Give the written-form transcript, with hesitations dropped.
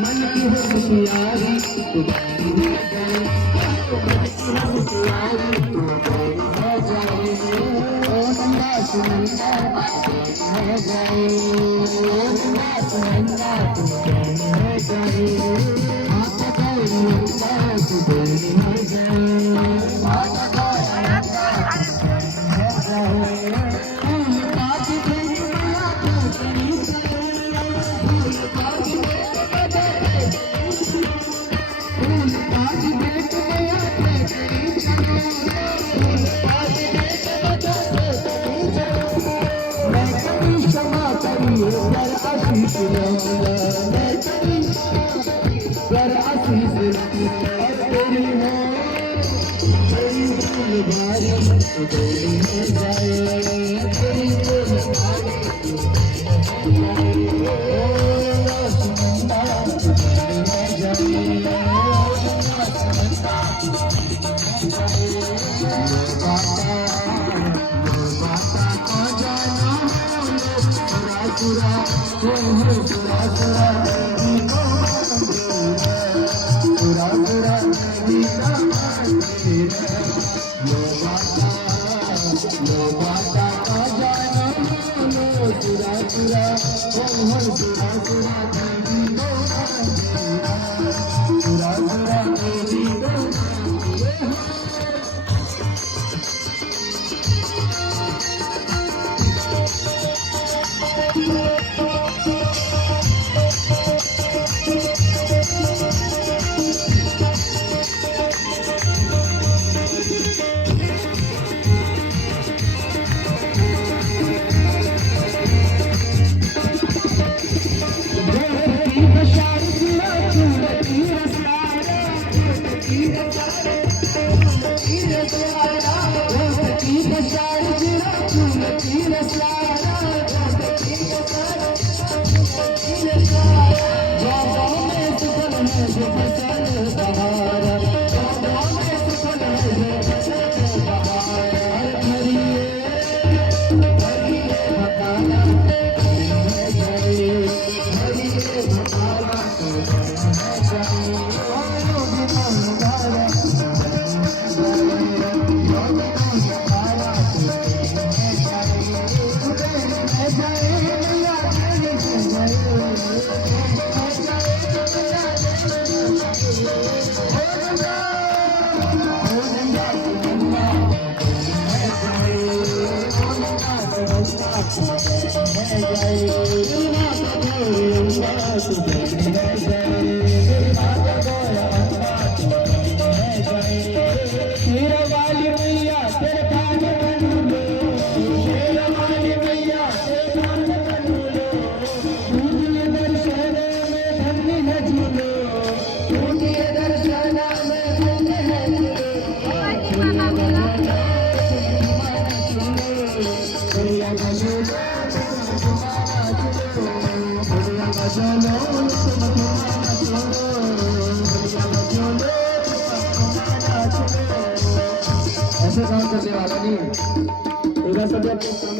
मन की होशियारी तू बड़ी हो जाए, मन की होशियारी तू बड़ी हो जाए, ओ नंदा सुनंदा हो जाए, ओ नंदा सुनंदा तू बड़ी हो जाए, माता गौरी नंदा तू बड़ी हो जाए, माता गौरी नंदा हो जाए। ऐसे काम करने वाला नहीं,